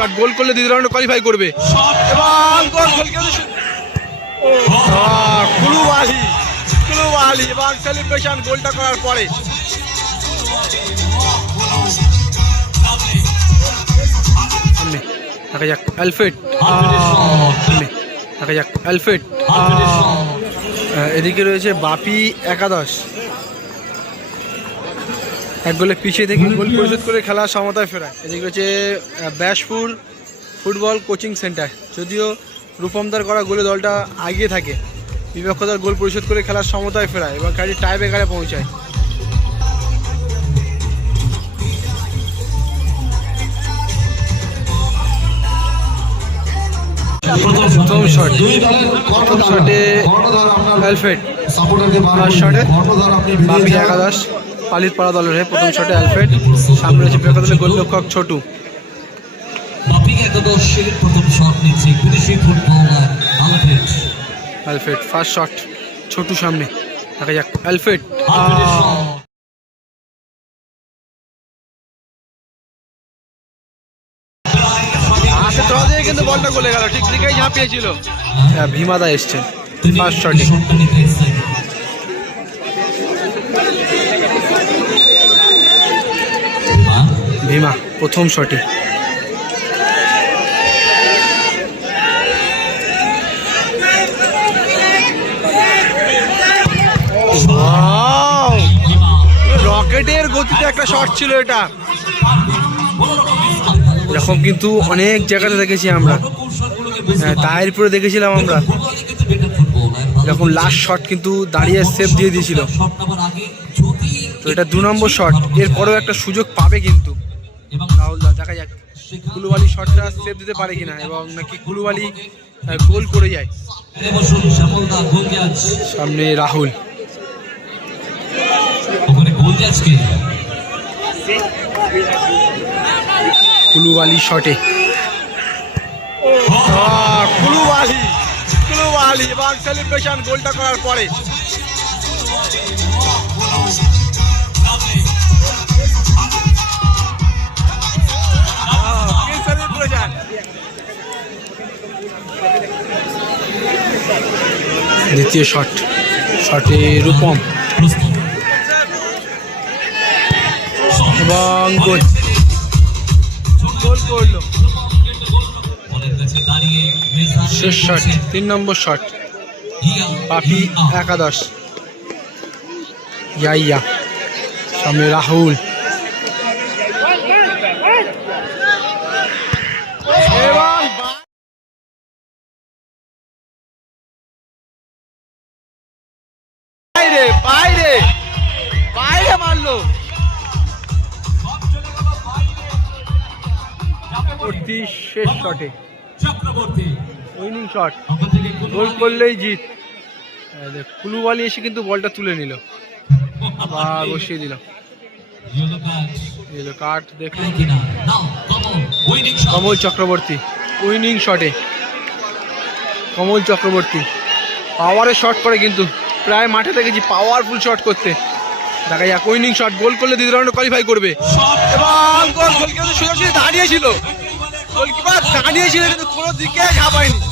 Shot goal করলে দ্বিতীয় রাউন্ডে কোয়ালিফাই করবে। কুলুবালি কুলুবালি এবং সেলিব্রেশন গোলটা করার পরে। দেখা যাক দেখা যাক এদিকে রয়েছে বাপি একাদশ। এক গোলে পিছিয়ে থেকে গোল পরিশোধ করে খেলা সমতায় ফেরায় এদিকে আহ, ব্যাসপুর ফুটবল কোচিং সেন্টার। যদিও রূপমদার করা গোলে দলটা এগিয়ে থাকে বিপক্ষতার গোল পরিশোধ করে খেলার সমতায় ফেরায় এবং খেলাটি টাই ব্রেকারে পৌঁছায়। প্রথম শট প্রথম শটে শটে বাপি একাদশ। পালিত পাড়া দলের হয়ে প্রথম শটে অ্যালফ্রেড সামনে রয়েছে বিপক্ষ দলের গোলরক্ষক Chhotu. Alfred first shot Chhotu সামনে। দেখা যাক অ্যালফ্রেড কিন্তু বলটা গলে গেল ঠিক দিকেই ঝাঁপিয়েছিল। হ্যাঁ। ভীমাদা এসছেন ফার্স্ট শটে ভীমা প্রথম শটে। রকেটের গতিতে একটা শট ছিল এটা। এরকম কিন্তু অনেক জায়গাতে দেখেছি আমরা। হ্যাঁ, তাহিরপুরে দেখেছিলাম আমরা। এরকম লাস্ট শট কিন্তু দাঁড়িয়ে সেভ দিয়ে দিয়েছিল। তো এটা দু নম্বর শট এরপরেও একটা সুযোগ পাবে কিন্তু। দেখা যাক কুলুবালি শটটা সেভ দিতে পারে কিনা এবং নাকি কুলুবালি গোল করে যায়। সামনে রাহুল। ওখানে গোলজাজকে কুলুবালি শটে। কুলুবালি কুলুবালি এবং সেলিব্রেশন গোলটা করার পরে। দ্বিতীয় শট। শটে রূপম। এবং গোল। শেষ শট, তিন নম্বর শট। পাপি একাদশ। ইয়াইয়া। সামনে রাহুল। পরবর্তী শেষ শটে। চক্রবর্তী। উইনিং শট গোল করলেই জিত। কুলুবালি এসে কিন্তু বলটা তুলে নিল। বা বসিয়ে দিল। ইয়েলো কার্ড দিল কাঠ দেখলে কিনা কমল চক্রবর্তী উইনিং শটে কমল চক্রবর্তী পাওয়ারে শট করে কিন্তু। প্রায় মাঠে দেখেছি পাওয়ারফুল শট করতে। দেখা যাক উইনিং শট গোল করলে দ্বিতীয় রাউন্ডে কোয়ালিফাই করবে। এবং গোল গোলকিপার সোজাসুজি দাঁড়িয়েছিল। গোলকিপার দাঁড়িয়েছিল কিন্তু কোনো দিকে ঝাঁপায়নি